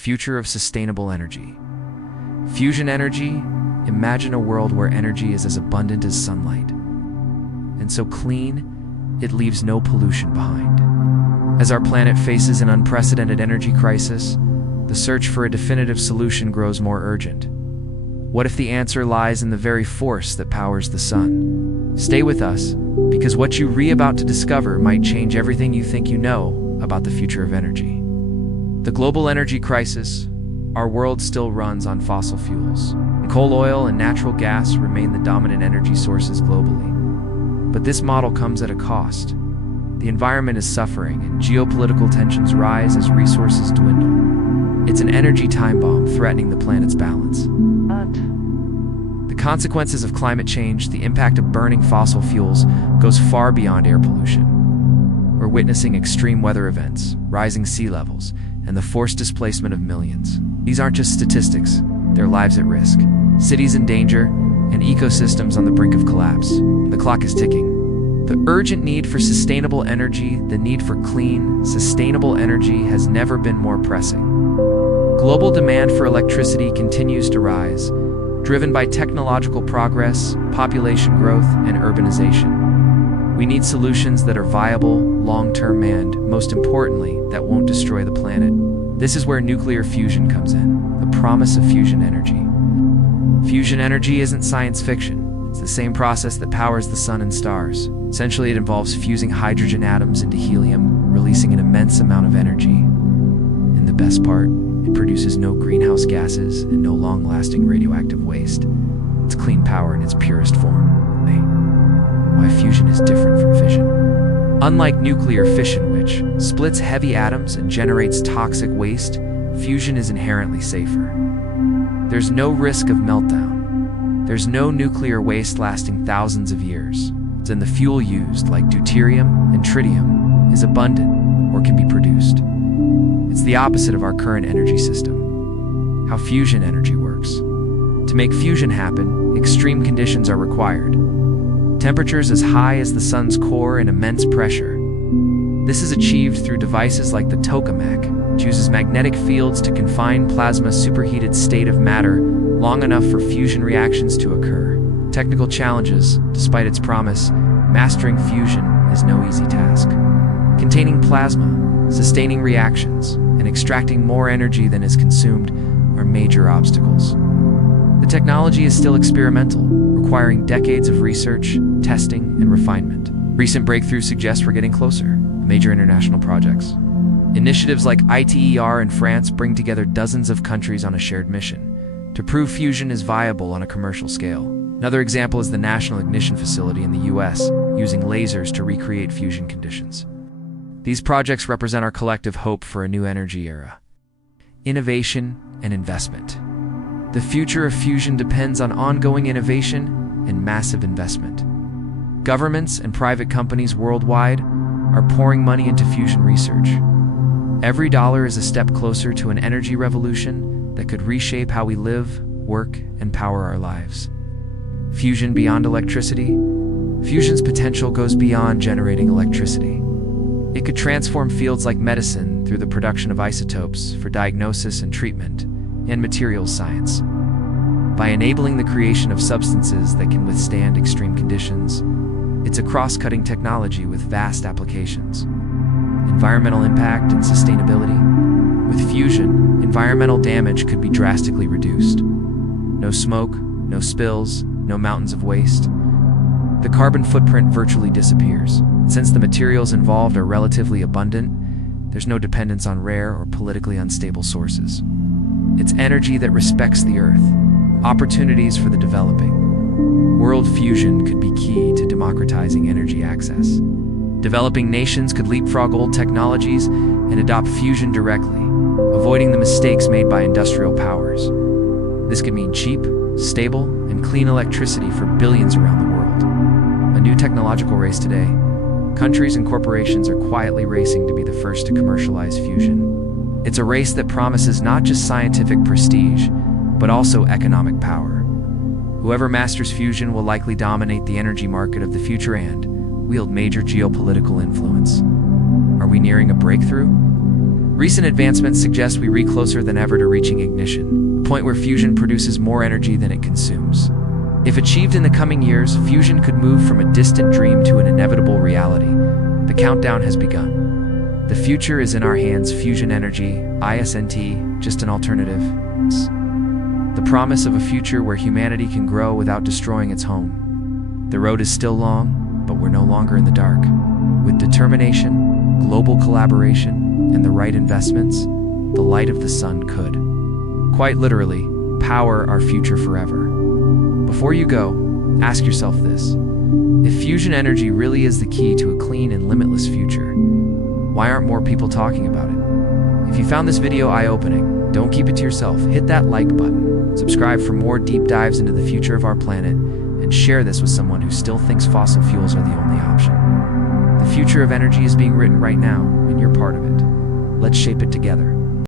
future of sustainable energy. Fusion energy. Imagine a world where energy is as abundant as sunlight, and so clean, it leaves no pollution behind. As our planet faces an unprecedented energy crisis, the search for a definitive solution grows more urgent. What if the answer lies in the very force that powers the sun? Stay with us, because what you're about to discover might change everything you think you know about the future of energy. The global energy crisis. Our world still runs on fossil fuels. Coal, oil, and natural gas remain the dominant energy sources globally. But this model comes at a cost. The environment is suffering, and geopolitical tensions rise as resources dwindle. It's an energy time bomb threatening the planet's balance. The consequences of climate change, the impact of burning fossil fuels, goes far beyond air pollution. We're witnessing extreme weather events, rising sea levels, and the forced displacement of millions. These aren't just statistics, they're lives at risk. Cities in danger, and ecosystems on the brink of collapse. The clock is ticking. The urgent need for sustainable energy, the need for clean, sustainable energy has never been more pressing. Global demand for electricity continues to rise, driven by technological progress, population growth, and urbanization. We need solutions that are viable, long-term, and, most importantly, that won't destroy the planet. This is where nuclear fusion comes in, the promise of fusion energy. Fusion energy isn't science fiction. It's the same process that powers the sun and stars. Essentially, it involves fusing hydrogen atoms into helium, releasing an immense amount of energy. And the best part, it produces no greenhouse gases and no long-lasting radioactive waste. It's clean power in its purest form. Why fusion is different from fission. Unlike nuclear fission, which splits heavy atoms and generates toxic waste, fusion is inherently safer. There's no risk of meltdown. There's no nuclear waste lasting thousands of years. And the fuel used, like deuterium and tritium, is abundant or can be produced. It's the opposite of our current energy system. How fusion energy works. To make fusion happen, extreme conditions are required. Temperatures as high as the sun's core and immense pressure. This is achieved through devices like the tokamak, which uses magnetic fields to confine plasma's superheated state of matter long enough for fusion reactions to occur. Technical challenges. Despite its promise, mastering fusion is no easy task. Containing plasma, sustaining reactions, and extracting more energy than is consumed are major obstacles. The technology is still experimental, requiring decades of research, testing, and refinement. Recent breakthroughs suggest we're getting closer. Major international projects. Initiatives like ITER in France bring together dozens of countries on a shared mission to prove fusion is viable on a commercial scale. Another example is the National Ignition Facility in the US, using lasers to recreate fusion conditions. These projects represent our collective hope for a new energy era. Innovation and investment. The future of fusion depends on ongoing innovation and massive investment. Governments and private companies worldwide are pouring money into fusion research. Every dollar is a step closer to an energy revolution that could reshape how we live, work, and power our lives. Fusion beyond electricity. Fusion's potential goes beyond generating electricity. It could transform fields like medicine through the production of isotopes for diagnosis and treatment, and materials science. By enabling the creation of substances that can withstand extreme conditions, it's a cross-cutting technology with vast applications. Environmental impact and sustainability. With fusion, environmental damage could be drastically reduced. No smoke, no spills, no mountains of waste. The carbon footprint virtually disappears. Since the materials involved are relatively abundant, there's no dependence on rare or politically unstable sources. It's energy that respects the Earth. Opportunities for the developing. World fusion could be key to democratizing energy access. Developing nations could leapfrog old technologies and adopt fusion directly, avoiding the mistakes made by industrial powers. This could mean cheap, stable, and clean electricity for billions around the world. A new technological race today. Countries and corporations are quietly racing to be the first to commercialize fusion. It's a race that promises not just scientific prestige, but also economic power. Whoever masters fusion will likely dominate the energy market of the future and wield major geopolitical influence. Are we nearing a breakthrough? Recent advancements suggest we reach closer than ever to reaching ignition, a point where fusion produces more energy than it consumes. If achieved in the coming years, fusion could move from a distant dream to an inevitable reality. The countdown has begun. The future is in our hands. Fusion energy, ISNT, just an alternative. The promise of a future where humanity can grow without destroying its home. The road is still long, but we're no longer in the dark. With determination, global collaboration, and the right investments, the light of the sun could, quite literally, power our future forever. Before you go, ask yourself this. If fusion energy really is the key to a clean and limitless future, why aren't more people talking about it? If you found this video eye-opening, don't keep it to yourself. Hit that like button, subscribe for more deep dives into the future of our planet, and share this with someone who still thinks fossil fuels are the only option. The future of energy is being written right now, and you're part of it. Let's shape it together.